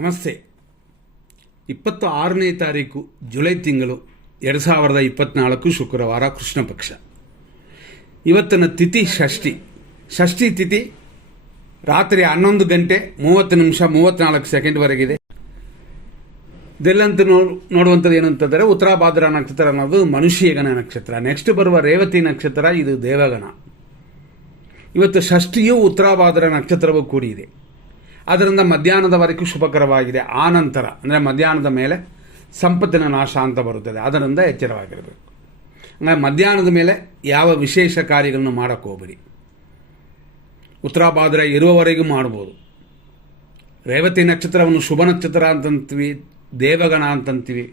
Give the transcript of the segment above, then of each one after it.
ನಮಸ್ತೆ. 26ನೇ ತಾರೀಕು ಜುಲೈ ತಿಂಗಳು 2024 ಶುಕ್ರವಾರ, ಕೃಷ್ಣ ಪಕ್ಷ. ಇವತ್ತಿನ ತಿಥಿ ಷಷ್ಠಿ ತಿಥಿ ರಾತ್ರಿ 11 ಗಂಟೆ 30 ನಿಮಿಷ 34 ಸೆಕೆಂಡ್ವರೆಗಿದೆ. ಇದೆಲ್ಲಂತೂ ನೋಡುವಂಥದ್ದು ಏನು ಅಂತಂದರೆ, ಉತ್ತರಾಭಾದ್ರ ನಕ್ಷತ್ರ ಅನ್ನೋದು ಮನುಷ್ಯಗಣ ನಕ್ಷತ್ರ. ನೆಕ್ಸ್ಟ್ ಬರುವ ರೇವತಿ ನಕ್ಷತ್ರ, ಇದು ದೇವಗಣ. ಇವತ್ತು ಷಷ್ಠಿಯು ಉತ್ತರಾಭಾದ್ರ ನಕ್ಷತ್ರವೂ ಕೂಡಿದೆ. ಅದರಿಂದ ಮಧ್ಯಾಹ್ನದವರೆಗೂ ಶುಭಕರವಾಗಿದೆ. ಆ ನಂತರ ಅಂದರೆ ಮಧ್ಯಾಹ್ನದ ಮೇಲೆ ಸಂಪತ್ತಿನ ನಾಶ ಅಂತ ಬರುತ್ತದೆ. ಅದರಿಂದ ಎಚ್ಚರವಾಗಿರಬೇಕು. ಅಂದರೆ ಮಧ್ಯಾಹ್ನದ ಮೇಲೆ ಯಾವ ವಿಶೇಷ ಕಾರ್ಯಗಳನ್ನು ಮಾಡೋಕ್ಕೆ ಹೋಗಬೇಡಿ. ಉತ್ತರಾಭಾದ್ರ ಇರುವವರೆಗೂ ಮಾಡ್ಬೋದು. ರೇವತಿ ನಕ್ಷತ್ರವನ್ನು ಶುಭ ನಕ್ಷತ್ರ ಅಂತಂತೀವಿ, ದೇವಗಣ ಅಂತಂತೀವಿ.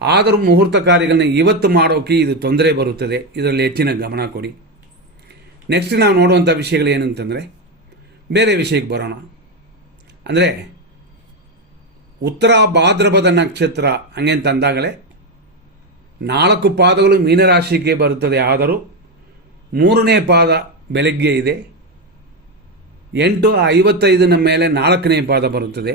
ಆದರೂ ಮುಹೂರ್ತ ಕಾರ್ಯಗಳನ್ನ ಇವತ್ತು ಮಾಡೋಕೆ ಇದು ತೊಂದರೆ ಬರುತ್ತದೆ. ಇದರಲ್ಲಿ ಹೆಚ್ಚಿನ ಗಮನ ಕೊಡಿ. ನೆಕ್ಸ್ಟ್ ನಾವು ನೋಡುವಂಥ ವಿಷಯಗಳು ಏನಂತಂದರೆ, ಬೇರೆ ವಿಷಯಕ್ಕೆ ಬರೋಣ. ಅಂದರೆ ಉತ್ತರ ಭಾದ್ರಪದ ನಕ್ಷತ್ರ ಹಂಗೆ ಅಂತಂದಾಗಲೇ 4 ಪಾದಗಳು ಮೀನರಾಶಿಗೆ ಬರುತ್ತದೆ. ಆದರೂ 3ನೇ ಪಾದ ಬೆಳಗ್ಗೆ ಇದೆ. 8:55 ಮೇಲೆ 4ನೇ ಪಾದ ಬರುತ್ತದೆ.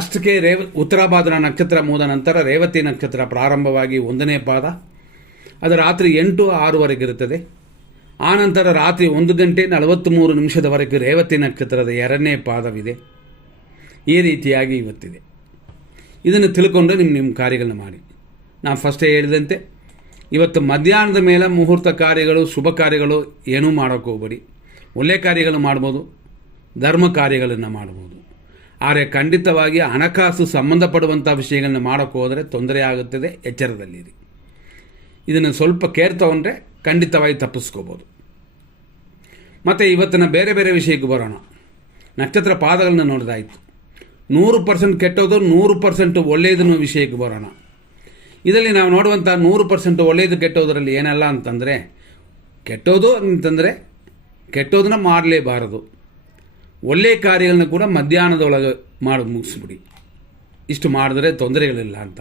ಅಷ್ಟಕ್ಕೆ ಉತ್ತರಾಭಾದ್ರ ನಕ್ಷತ್ರ ಮುಗಿದ ನಂತರ ರೇವತಿ ನಕ್ಷತ್ರ ಪ್ರಾರಂಭವಾಗಿ 1ನೇ ಪಾದ, ಅದು ರಾತ್ರಿ 8:06ವರೆಗಿರುತ್ತದೆ. ಆನಂತರ ರಾತ್ರಿ 1 ಗಂಟೆ 43 ನಿಮಿಷದವರೆಗೂ ರೇವತಿ ನಕ್ಷತ್ರದ 2ನೇ ಪಾದವಿದೆ. ಈ ರೀತಿಯಾಗಿ ಇವತ್ತಿದೆ. ಇದನ್ನು ತಿಳ್ಕೊಂಡು ನಿಮ್ಮ ಕಾರ್ಯಗಳನ್ನ ಮಾಡಿ. ನಾನು ಫಸ್ಟೇ ಹೇಳಿದಂತೆ, ಇವತ್ತು ಮಧ್ಯಾಹ್ನದ ಮೇಲೆ ಮುಹೂರ್ತ ಕಾರ್ಯಗಳು, ಶುಭ ಕಾರ್ಯಗಳು ಏನೂ ಮಾಡೋಕ್ಕೆ ಹೋಗಬೇಡಿ. ಒಳ್ಳೆಯ ಕಾರ್ಯಗಳು ಮಾಡ್ಬೋದು, ಧರ್ಮ ಕಾರ್ಯಗಳನ್ನು ಮಾಡ್ಬೋದು. ಆದರೆ ಖಂಡಿತವಾಗಿ ಹಣಕಾಸು ಸಂಬಂಧಪಡುವಂಥ ವಿಷಯಗಳನ್ನ ಮಾಡೋಕ್ಕೆ ಹೋದರೆ ತೊಂದರೆ ಆಗುತ್ತದೆ. ಎಚ್ಚರದಲ್ಲಿರಿ. ಇದನ್ನು ಸ್ವಲ್ಪ ಕೇರ್ ತಗೊಂಡ್ರೆ ಖಂಡಿತವಾಗಿ ತಪ್ಪಿಸ್ಕೋಬೋದು. ಮತ್ತು ಇವತ್ತಿನ ಬೇರೆ ಬೇರೆ ವಿಷಯಕ್ಕೆ ಬರೋಣ. ನಕ್ಷತ್ರ ಪಾದಗಳನ್ನ ನೋಡಿದಾಯಿತು. 100% ಕೆಟ್ಟೋದು, 100% ಒಳ್ಳೆಯದನ್ನು ವಿಷಯಕ್ಕೆ ಬರೋಣ. ಇದರಲ್ಲಿ ನಾವು ನೋಡುವಂಥ 100% ಒಳ್ಳೆಯದು ಕೆಟ್ಟೋದರಲ್ಲಿ ಏನಲ್ಲ ಅಂತಂದರೆ, ಕೆಟ್ಟೋದು ಅಂತಂದರೆ ಕೆಟ್ಟೋದನ್ನ ಮಾಡಲೇಬಾರದು. ಒಳ್ಳೆಯ ಕಾರ್ಯಗಳನ್ನ ಕೂಡ ಮಧ್ಯಾಹ್ನದೊಳಗೆ ಮಾಡಿ ಮುಗಿಸ್ಬಿಡಿ. ಇಷ್ಟು ಮಾಡಿದ್ರೆ ತೊಂದರೆಗಳಿಲ್ಲ ಅಂತ.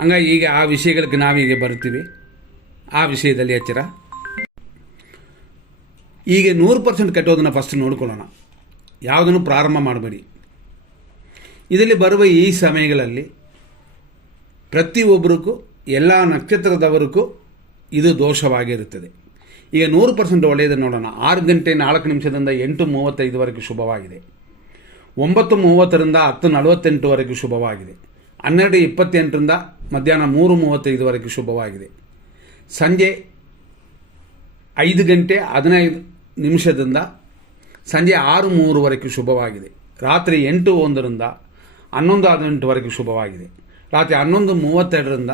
ಹಂಗಾಗಿ ಈಗ ಆ ವಿಷಯಗಳಿಗೆ ನಾವೀಗ ಬರ್ತೀವಿ. ಆ ವಿಷಯದಲ್ಲಿ ಎಚ್ಚರ. ಈಗ 100% ಕೆಟ್ಟೋದನ್ನು ಫಸ್ಟ್ ನೋಡ್ಕೊಳ್ಳೋಣ. ಯಾವುದನ್ನು ಪ್ರಾರಂಭ ಮಾಡಬೇಡಿ. ಇದರಲ್ಲಿ ಬರುವ ಈ ಸಮಯಗಳಲ್ಲಿ ಪ್ರತಿಯೊಬ್ಬರಿಗೂ, ಎಲ್ಲ ನಕ್ಷತ್ರದವರಿಗೂ ಇದು ದೋಷವಾಗಿರುತ್ತದೆ. ಈಗ 100% ಒಳ್ಳೆಯದನ್ನು ನೋಡೋಣ. 6 ಗಂಟೆ 4 ನಿಮಿಷದಿಂದ 8:35ವರೆಗೂ ಶುಭವಾಗಿದೆ. 9:30ರಿಂದ 10:48ವರೆಗೂ ಶುಭವಾಗಿದೆ. 12:28ರಿಂದ ಮಧ್ಯಾಹ್ನ 3:35ವರೆಗೂ ಶುಭವಾಗಿದೆ. ಸಂಜೆ 5 ಗಂಟೆ 15 ನಿಮಿಷದಿಂದ ಸಂಜೆ 6:03ವರೆಗೂ ಶುಭವಾಗಿದೆ. ರಾತ್ರಿ 8:01ರಿಂದ 11:18ವರೆಗೂ ಶುಭವಾಗಿದೆ. ರಾತ್ರಿ 11:32ರಿಂದ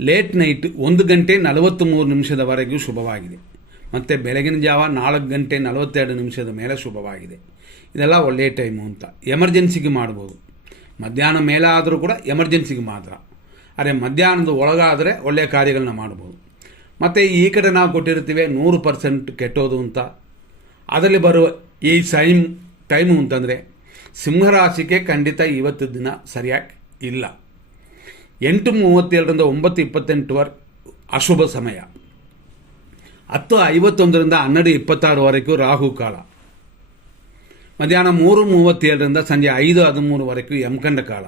ಲೇಟ್ ನೈಟ್ 1 ಗಂಟೆ 43 ನಿಮಿಷದವರೆಗೂ ಶುಭವಾಗಿದೆ. ಮತ್ತು ಬೆಳಗಿನ ಜಾವ 4 ಗಂಟೆ 42 ನಿಮಿಷದ ಮೇಲೆ ಶುಭವಾಗಿದೆ. ಇದೆಲ್ಲ ಒಳ್ಳೆಯ ಟೈಮು ಅಂತ. ಎಮರ್ಜೆನ್ಸಿಗೆ ಮಾಡ್ಬೋದು. ಮಧ್ಯಾಹ್ನ ಮೇಲೆ ಆದರೂ ಕೂಡ ಎಮರ್ಜೆನ್ಸಿಗೆ ಮಾತ್ರ. ಆದರೆ ಮಧ್ಯಾಹ್ನದ ಒಳಗಾದರೆ ಒಳ್ಳೆಯ ಕಾರ್ಯಗಳನ್ನ ಮಾಡ್ಬೋದು. ಮತ್ತು ಈ ಕಡೆ ನಾವು ಕೊಟ್ಟಿರ್ತೀವಿ 100% ಕೆಟ್ಟೋದು ಅಂತ. ಅದರಲ್ಲಿ ಬರುವ ಈ ಟೈಮು ಅಂತಂದರೆ, ಸಿಂಹರಾಶಿಗೆ ಖಂಡಿತ ಇವತ್ತು ದಿನ ಸರಿಯಾಗಿ ಇಲ್ಲ. 8:37ರಿಂದ 9:28 ಅಶುಭ ಸಮಯ. 10:51ರಿಂದ 12:26ವರೆಗೂ ರಾಹು ಕಾಲ. ಮಧ್ಯಾಹ್ನ 3:37ರಿಂದ ಸಂಜೆ 5:13ವರೆಗೂ ಯಮಕಂಡ ಕಾಲ.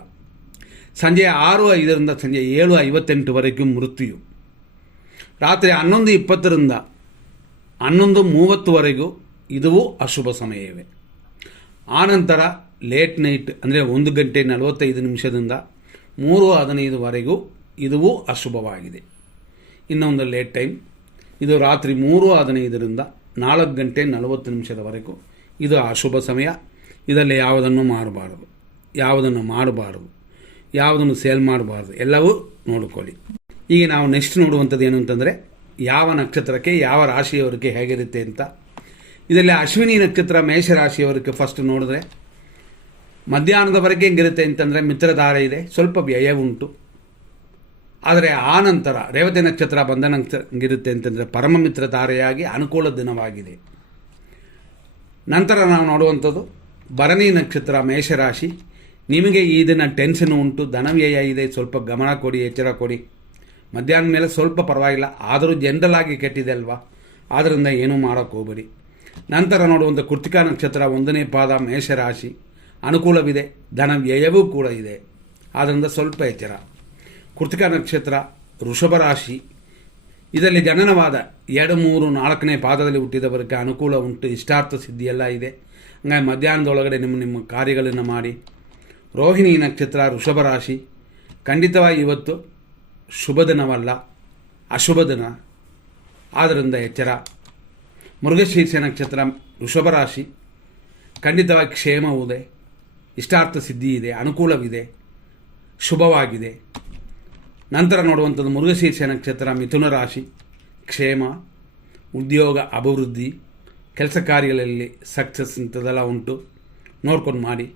ಸಂಜೆ 6:05ರಿಂದ ಸಂಜೆ 7:58ವರೆಗೂ ಮೃತ್ಯು. ರಾತ್ರಿ 11:20ರಿಂದ 11:30ವರೆಗೂ ಇದುವೂ ಅಶುಭ ಸಮಯವೇ. ಆನಂತರ ಲೇಟ್ ನೈಟ್ ಅಂದರೆ 1 ಗಂಟೆ 45 ನಿಮಿಷದಿಂದ 3:15ವರೆಗೂ ಇದುವೂ ಅಶುಭವಾಗಿದೆ. ಇನ್ನೊಂದು ಲೇಟ್ ಟೈಮ್, ಇದು ರಾತ್ರಿ 3:15ರಿಂದ 4 ಗಂಟೆ 40 ನಿಮಿಷದವರೆಗೂ ಇದು ಅಶುಭ ಸಮಯ. ಇದರಲ್ಲಿ ಯಾವುದನ್ನು ಮಾರಬಾರದು, ಯಾವುದನ್ನು ಮಾಡಬಾರದು, ಯಾವುದನ್ನು ಸೇಲ್ ಮಾಡಬಾರ್ದು. ಎಲ್ಲವೂ ನೋಡಿಕೊಳ್ಳಿ. ಈಗ ನಾವು ನೆಕ್ಸ್ಟ್ ನೋಡುವಂಥದ್ದು ಏನು ಅಂತಂದರೆ, ಯಾವ ನಕ್ಷತ್ರಕ್ಕೆ ಯಾವ ರಾಶಿಯವರಿಗೆ ಹೇಗಿರುತ್ತೆ ಅಂತ. ಇದರಲ್ಲಿ ಅಶ್ವಿನಿ ನಕ್ಷತ್ರ ಮೇಷರಾಶಿಯವರಿಗೆ ಫಸ್ಟ್ ನೋಡಿದ್ರೆ ಮಧ್ಯಾಹ್ನದವರೆಗೆ ಹೆಂಗಿರುತ್ತೆ ಅಂತಂದರೆ, ಮಿತ್ರಧಾರೆ ಇದೆ, ಸ್ವಲ್ಪ ವ್ಯಯ ಉಂಟು. ಆದರೆ ಆ ನಂತರ ರೇವತಿ ನಕ್ಷತ್ರ ಬಂದ ನಕ್ಷತ್ರ ಹೆಂಗಿರುತ್ತೆ ಅಂತಂದರೆ, ಪರಮ ಮಿತ್ರಧಾರೆಯಾಗಿ ಅನುಕೂಲ ದಿನವಾಗಿದೆ. ನಂತರ ನಾವು ನೋಡುವಂಥದ್ದು ಭರಣಿ ನಕ್ಷತ್ರ ಮೇಷರಾಶಿ. ನಿಮಗೆ ಈ ದಿನ ಟೆನ್ಷನ್ ಉಂಟು, ಧನವ್ಯಯ ಇದೆ, ಸ್ವಲ್ಪ ಗಮನ ಕೊಡಿ, ಎಚ್ಚರ ಕೊಡಿ. ಮಧ್ಯಾಹ್ನ ಮೇಲೆ ಸ್ವಲ್ಪ ಪರವಾಗಿಲ್ಲ, ಆದರೂ ಜನರಲ್ ಆಗಿ ಕೆಟ್ಟಿದೆ ಅಲ್ವಾ, ಆದ್ದರಿಂದ ಏನೂ ಮಾಡೋಕ್ಕೆ ಹೋಗಬೇಡಿ. ನಂತರ ನೋಡುವಂಥ ಕೃತಿಕಾ ನಕ್ಷತ್ರ 1ನೇ ಪಾದ ಮೇಷರಾಶಿ. ಅನುಕೂಲವಿದೆ, ಧನ ವ್ಯಯವೂ ಕೂಡ ಇದೆ. ಆದ್ದರಿಂದ ಸ್ವಲ್ಪ ಎಚ್ಚರ. ಕೃತಿಕಾ ನಕ್ಷತ್ರ ವೃಷಭ ರಾಶಿ, ಇದರಲ್ಲಿ ಜನನವಾದ 2, 3, 4ನೇ ಪಾದದಲ್ಲಿ ಹುಟ್ಟಿದವರಿಗೆ ಅನುಕೂಲ ಉಂಟು, ಇಷ್ಟಾರ್ಥ ಸಿದ್ಧಿಯೆಲ್ಲ ಇದೆ. ಹಂಗಾಗಿ ಮಧ್ಯಾಹ್ನದೊಳಗಡೆ ನಿಮ್ಮ ಕಾರ್ಯಗಳನ್ನು ಮಾಡಿ. ರೋಹಿಣಿ ನಕ್ಷತ್ರ ವೃಷಭ ರಾಶಿ, ಖಂಡಿತವಾಗಿ ಇವತ್ತು ಶುಭ ದಿನವಲ್ಲ, ಅಶುಭ ದಿನ, ಆದ್ದರಿಂದ ಎಚ್ಚರ. ಮೃಗಶೀರ್ಷ ನಕ್ಷತ್ರ ವೃಷಭ ರಾಶಿ, ಖಂಡಿತವಾಗಿ ಕ್ಷೇಮವಿದೆ, ಇಷ್ಟಾರ್ಥ ಸಿದ್ಧಿ ಇದೆ, ಅನುಕೂಲವಿದೆ, ಶುಭವಾಗಿದೆ. ನಂತರ ನೋಡುವಂಥದ್ದು ಮೃಗಶೀರ್ಷ ನಕ್ಷತ್ರ ಮಿಥುನ ರಾಶಿ, ಕ್ಷೇಮ, ಉದ್ಯೋಗ ಅಭಿವೃದ್ಧಿ, ಕೆಲಸ ಕಾರ್ಯಗಳಲ್ಲಿ ಸಕ್ಸಸ್ ಇಂಥದ್ದೆಲ್ಲ ಉಂಟು, ನೋಡ್ಕೊಂಡು ಮಾಡಿ.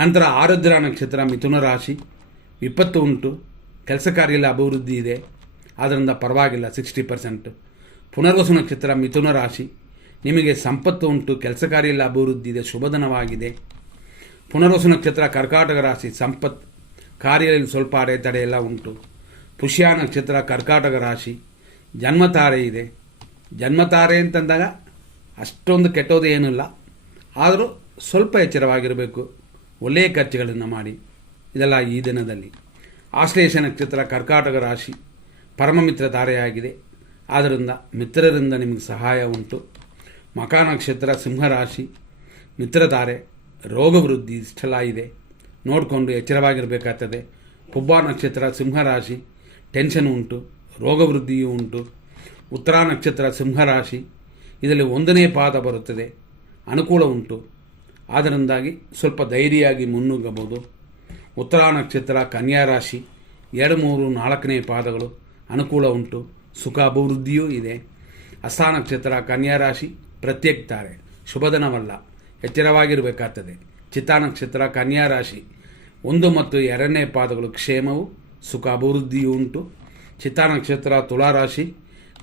ನಂತರ ಆರುದ್ರ ನಕ್ಷತ್ರ ಮಿಥುನ ರಾಶಿ, ವಿಪತ್ತು ಉಂಟು, ಕೆಲಸ ಕಾರ್ಯದಲ್ಲಿ ಅಭಿವೃದ್ಧಿ ಇದೆ, ಆದ್ದರಿಂದ ಪರವಾಗಿಲ್ಲ 60%. ಪುನರ್ವಸು ನಕ್ಷತ್ರ ಮಿಥುನ ರಾಶಿ, ನಿಮಗೆ ಸಂಪತ್ತು ಉಂಟು, ಕೆಲಸ ಕಾರ್ಯದಲ್ಲಿ ಅಭಿವೃದ್ಧಿ ಇದೆ, ಶುಭದಿನವಾಗಿದೆ. ಪುನರ್ವಸು ನಕ್ಷತ್ರ ಕರ್ಕಾಟಕ ರಾಶಿ, ಸಂಪತ್ತು, ಕಾರ್ಯದಲ್ಲಿ ಸ್ವಲ್ಪ ಅಡೆತಡೆ ಎಲ್ಲ ಉಂಟು. ಪುಷ್ಯ ನಕ್ಷತ್ರ ಕರ್ಕಾಟಕ ರಾಶಿ, ಜನ್ಮತಾರೆ ಇದೆ. ಜನ್ಮತಾರೆ ಅಂತಂದಾಗ ಅಷ್ಟೊಂದು ಕೆಟ್ಟೋದು ಏನಿಲ್ಲ, ಆದರೂ ಸ್ವಲ್ಪ ಎಚ್ಚರವಾಗಿರಬೇಕು. ಒಳ್ಳೆಯ ಖರ್ಚುಗಳನ್ನು ಮಾಡಿ, ಇದೆಲ್ಲ ಈ ದಿನದಲ್ಲಿ. ಆಶ್ಲೇಷ ನಕ್ಷತ್ರ ಕರ್ಕಾಟಕ ರಾಶಿ, ಪರಮಮಿತ್ರ ತಾರೆಯಾಗಿದೆ, ಆದ್ದರಿಂದ ಮಿತ್ರರಿಂದ ನಿಮಗೆ ಸಹಾಯ ಉಂಟು. ಮಖ ನಕ್ಷತ್ರ ಸಿಂಹರಾಶಿ, ಮಿತ್ರತಾರೆ, ರೋಗವೃದ್ಧಿ ಇಷ್ಟೆಲ್ಲ ಇದೆ, ನೋಡಿಕೊಂಡು ಎಚ್ಚರವಾಗಿರಬೇಕಾಗ್ತದೆ. ಪುಬ್ಬ ನಕ್ಷತ್ರ ಸಿಂಹರಾಶಿ, ಟೆನ್ಷನ್ ಉಂಟು, ರೋಗವೃದ್ಧಿಯೂ ಉಂಟು. ಉತ್ತರ ನಕ್ಷತ್ರ ಸಿಂಹರಾಶಿ, ಇದರಲ್ಲಿ 1ನೇ ಪಾದ ಬರುತ್ತದೆ, ಅನುಕೂಲ ಉಂಟು, ಆದ್ದರಿಂದಾಗಿ ಸ್ವಲ್ಪ ಧೈರ್ಯವಾಗಿ ಮುನ್ನುಗ್ಗಬಹುದು. ಉತ್ತರ ನಕ್ಷತ್ರ ಕನ್ಯಾ ರಾಶಿ, 2, 3, 4ನೇ ಪಾದಗಳು ಅನುಕೂಲ ಉಂಟು, ಸುಖ ಅಭಿವೃದ್ಧಿಯೂ ಇದೆ. ಹಸ್ತ ನಕ್ಷತ್ರ ಕನ್ಯಾ ರಾಶಿ, ಪ್ರತ್ಯೇಕ ತಾರೆ, ಶುಭದಿನವಲ್ಲ, ಎಚ್ಚರವಾಗಿರಬೇಕಾಗ್ತದೆ. ಚಿತ್ತಾ ನಕ್ಷತ್ರ ಕನ್ಯಾ ರಾಶಿ, 1 ಮತ್ತು 2ನೇ ಪಾದಗಳು ಕ್ಷೇಮವು, ಸುಖ ಅಭಿವೃದ್ಧಿಯೂ ಉಂಟು. ಚಿತ್ತಾ ನಕ್ಷತ್ರ ತುಲಾರಾಶಿ,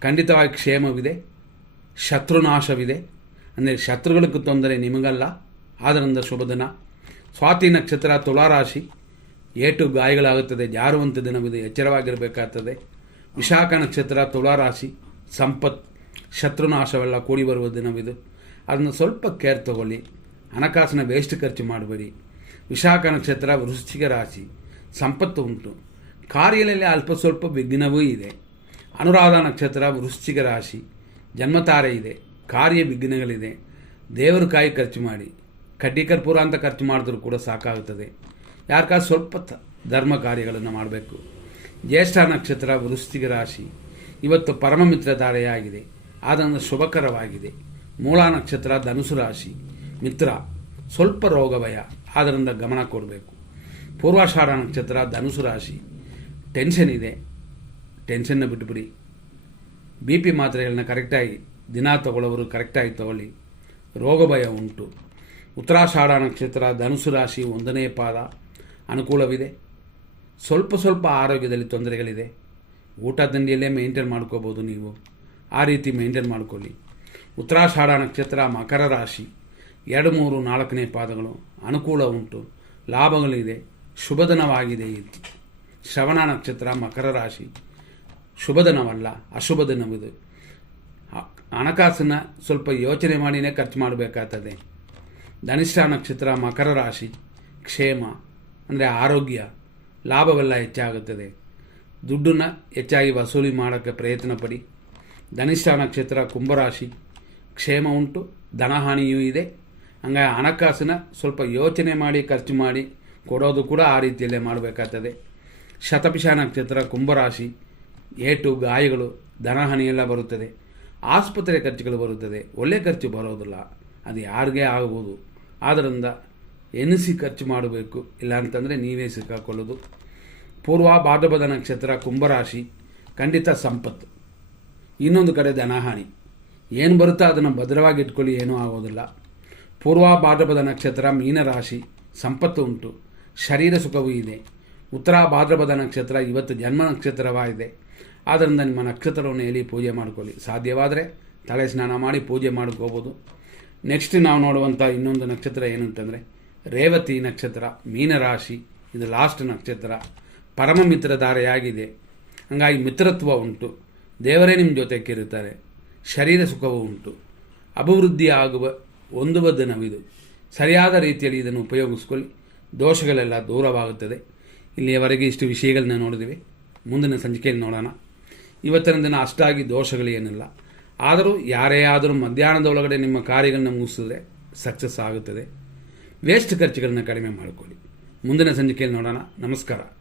ಖಂಡಿತವಾಗಿ ಕ್ಷೇಮವಿದೆ, ಶತ್ರುನಾಶವಿದೆ, ಅಂದರೆ ಶತ್ರುಗಳಿಗೆ ತೊಂದರೆ ನಿಮಗಲ್ಲ, ಆದ್ದರಿಂದ ಶುಭದಿನ. ಸ್ವಾತಿ ನಕ್ಷತ್ರ ತುಲಾರಾಶಿ, ಏಟು ಗಾಯಗಳಾಗುತ್ತದೆ, ಜಾರುವಂಥ ದಿನವಿದೆ, ಎಚ್ಚರವಾಗಿರಬೇಕಾಗ್ತದೆ. ವಿಶಾಖ ನಕ್ಷತ್ರ ತುಲಾರಾಶಿ, ಸಂಪತ್ತು, ಶತ್ರುನಾಶವೆಲ್ಲ ಕೂಡಿ ಬರುವ ದಿನವಿದು, ಅದನ್ನು ಸ್ವಲ್ಪ ಕೇರ್ ತಗೊಳ್ಳಿ, ಹಣಕಾಸಿನ ವೇಸ್ಟ್ ಖರ್ಚು ಮಾಡಬೇಡಿ. ವಿಶಾಖ ನಕ್ಷತ್ರ ವೃಶ್ಚಿಕ ರಾಶಿ, ಸಂಪತ್ತು ಉಂಟು, ಕಾರ್ಯದಲ್ಲಿ ಅಲ್ಪ ಸ್ವಲ್ಪ ವಿಘ್ನವೂ ಇದೆ. ಅನುರಾಧ ನಕ್ಷತ್ರ ವೃಶ್ಚಿಕ ರಾಶಿ, ಜನ್ಮತಾರೆ ಇದೆ, ಕಾರ್ಯ ವಿಘ್ನಗಳಿದೆ, ದೇವರು ಕಾಯಿ ಖರ್ಚು ಮಾಡಿ, ಕಡ್ಡಿ ಕರ್ಪೂರ ಅಂತ ಖರ್ಚು ಮಾಡಿದ್ರೂ ಕೂಡ ಸಾಕಾಗುತ್ತದೆ. ಯಾರ್ಕಾದ್ರೂ ಸ್ವಲ್ಪ ಧರ್ಮ ಕಾರ್ಯಗಳನ್ನು ಮಾಡಬೇಕು. ಜ್ಯೇಷ್ಠ ನಕ್ಷತ್ರ ವೃಶ್ಚಿಕ ರಾಶಿ, ಇವತ್ತು ಪರಮಮಿತ್ರ ಧಾರೆಯಾಗಿದೆ, ಆದ್ದರಿಂದ ಶುಭಕರವಾಗಿದೆ. ಮೂಲ ನಕ್ಷತ್ರ ಧನುಸು ರಾಶಿ, ಮಿತ್ರ, ಸ್ವಲ್ಪ ರೋಗ ಭಯ, ಆದ್ದರಿಂದ ಗಮನ ಕೊಡಬೇಕು. ಪೂರ್ವಾಷಾಢ ನಕ್ಷತ್ರ ಧನುಸು ರಾಶಿ, ಟೆನ್ಷನ್ ಇದೆ, ಟೆನ್ಷನ್ನ ಬಿಟ್ಟುಬಿಡಿ. BP ಮಾತ್ರೆಗಳನ್ನ ಕರೆಕ್ಟಾಗಿ ದಿನ ತಗೊಳ್ಳೋರು ಕರೆಕ್ಟಾಗಿ ತಗೊಳ್ಳಿ, ರೋಗ ಭಯ ಉಂಟು. ಉತ್ತರಾಷಾಢ ನಕ್ಷತ್ರ ಧನುಸು ರಾಶಿ, 1ನೇ ಪಾದ ಅನುಕೂಲವಿದೆ, ಸ್ವಲ್ಪ ಆರೋಗ್ಯದಲ್ಲಿ ತೊಂದರೆಗಳಿದೆ. ಊಟ ತಿಂಡಿಯಲ್ಲೇ ಮೇಂಟೈನ್ ಮಾಡ್ಕೋಬೋದು, ನೀವು ಆ ರೀತಿ ಮೇಂಟೈನ್ ಮಾಡ್ಕೊಳ್ಳಿ. ಉತ್ತರಾಷಾಢ ನಕ್ಷತ್ರ ಮಕರ ರಾಶಿ, 2, 3, 4ನೇ ಪಾದಗಳು ಅನುಕೂಲ ಉಂಟು, ಲಾಭಗಳಿದೆ, ಶುಭದಿನವಾಗಿದೆ. ಶ್ರವಣ ನಕ್ಷತ್ರ ಮಕರ ರಾಶಿ, ಶುಭದಿನವಲ್ಲ, ಅಶುಭ ದಿನವಿದು. ಹಣಕಾಸನ್ನು ಸ್ವಲ್ಪ ಯೋಚನೆ ಮಾಡಿನೇ ಖರ್ಚು ಮಾಡಬೇಕಾಗ್ತದೆ. ಧನಿಷ್ಠ ನಕ್ಷತ್ರ ಮಕರ ರಾಶಿ, ಕ್ಷೇಮ, ಅಂದರೆ ಆರೋಗ್ಯ, ಲಾಭವೆಲ್ಲ ಹೆಚ್ಚಾಗುತ್ತದೆ. ದುಡ್ಡನ್ನು ಹೆಚ್ಚಾಗಿ ವಸೂಲಿ ಮಾಡೋಕ್ಕೆ ಪ್ರಯತ್ನ ಪಡಿ. ಧನಿಷ್ಠ ನಕ್ಷತ್ರ ಕುಂಭರಾಶಿ, ಕ್ಷೇಮ ಉಂಟು, ಧನಹಾನಿಯೂ ಇದೆ. ಹಂಗಾಗಿ ಹಣಕಾಸನ್ನು ಸ್ವಲ್ಪ ಯೋಚನೆ ಮಾಡಿ ಖರ್ಚು ಮಾಡಿ ಕೊಡೋದು ಕೂಡ ಆ ರೀತಿಯಲ್ಲೇ ಮಾಡಬೇಕಾಗ್ತದೆ. ಶತಭಿಷ ನಕ್ಷತ್ರ ಕುಂಭರಾಶಿ, ಏಟು ಗಾಯಗಳು, ಧನಹಾನಿಯೆಲ್ಲ ಬರುತ್ತದೆ, ಆಸ್ಪತ್ರೆ ಖರ್ಚುಗಳು ಬರುತ್ತದೆ, ಒಳ್ಳೆ ಖರ್ಚು ಬರೋದಿಲ್ಲ, ಅದು ಯಾರಿಗೇ ಆಗ್ಬೋದು. ಆದ್ದರಿಂದ ಎನಿಸಿ ಖರ್ಚು ಮಾಡಬೇಕು, ಇಲ್ಲ ಅಂತಂದರೆ ನೀವೇ ಸಿಕ್ಕಾಕೊಳ್ಳೋದು. ಪೂರ್ವ ಭಾದ್ರಪದ ನಕ್ಷತ್ರ ಕುಂಭರಾಶಿ, ಖಂಡಿತ ಸಂಪತ್ತು, ಇನ್ನೊಂದು ಕಡೆ ಧನಹಾನಿ, ಏನು ಬರುತ್ತೋ ಅದನ್ನು ಭದ್ರವಾಗಿ ಇಟ್ಕೊಳ್ಳಿ, ಏನೂ ಆಗೋದಿಲ್ಲ. ಪೂರ್ವ ಭಾದ್ರಪದ ನಕ್ಷತ್ರ ಮೀನರಾಶಿ, ಸಂಪತ್ತು ಉಂಟು, ಶರೀರ ಸುಖವೂ ಇದೆ. ಉತ್ತರ ಭಾದ್ರಪದ ನಕ್ಷತ್ರ ಇವತ್ತು ಜನ್ಮ ನಕ್ಷತ್ರವಾಗಿದೆ, ಆದ್ದರಿಂದ ನಿಮ್ಮ ನಕ್ಷತ್ರವನ್ನು ಹೇಳಿ ಪೂಜೆ ಮಾಡ್ಕೊಳ್ಳಿ. ಸಾಧ್ಯವಾದರೆ ತಲೆ ಸ್ನಾನ ಮಾಡಿ ಪೂಜೆ ಮಾಡ್ಕೋಬೋದು. ನೆಕ್ಸ್ಟ್ ನಾವು ನೋಡುವಂಥ ಇನ್ನೊಂದು ನಕ್ಷತ್ರ ಏನು ಅಂತಂದರೆ ರೇವತಿ ನಕ್ಷತ್ರ, ಮೀನರಾಶಿ, ಇದು ಲಾಸ್ಟ್ ನಕ್ಷತ್ರ, ಪರಮ ಮಿತ್ರಧಾರೆಯಾಗಿದೆ. ಹಾಗಾಗಿ ಮಿತ್ರತ್ವ ಉಂಟು, ದೇವರೇ ನಿಮ್ಮ ಜೊತೆಗಿರುತ್ತಾರೆ, ಶರೀರ ಸುಖವೂ ಉಂಟು, ಅಭಿವೃದ್ಧಿ ಆಗುವ ಹೊಂದುವ ದಿನವಿದು, ಸರಿಯಾದ ರೀತಿಯಲ್ಲಿ ಇದನ್ನು ಉಪಯೋಗಿಸ್ಕೊಳ್ಳಿ, ದೋಷಗಳೆಲ್ಲ ದೂರವಾಗುತ್ತದೆ. ಇಲ್ಲಿಯವರೆಗೆ ಇಷ್ಟು ವಿಷಯಗಳನ್ನ ನೋಡಿದ್ವಿ. ಮುಂದಿನ ಸಂಚಿಕೆಯಲ್ಲಿ ನೋಡೋಣ. ಇವತ್ತಿನ ದಿನ ಅಷ್ಟಾಗಿ ದೋಷಗಳೇನಿಲ್ಲ. ಆದರೂ ಯಾರೇ ಆದರೂ ಮಧ್ಯಾಹ್ನದ ಒಳಗಡೆ ನಿಮ್ಮ ಕಾರ್ಯಗಳನ್ನ ಮುಗಿಸಿದ್ರೆ ಸಕ್ಸಸ್ ಆಗುತ್ತದೆ. ವೇಸ್ಟ್ ಖರ್ಚುಗಳನ್ನ ಕಡಿಮೆ ಮಾಡಿಕೊಳ್ಳಿ. ಮುಂದಿನ ಸಂಚಿಕೆಯಲ್ಲಿ ನೋಡೋಣ. ನಮಸ್ಕಾರ.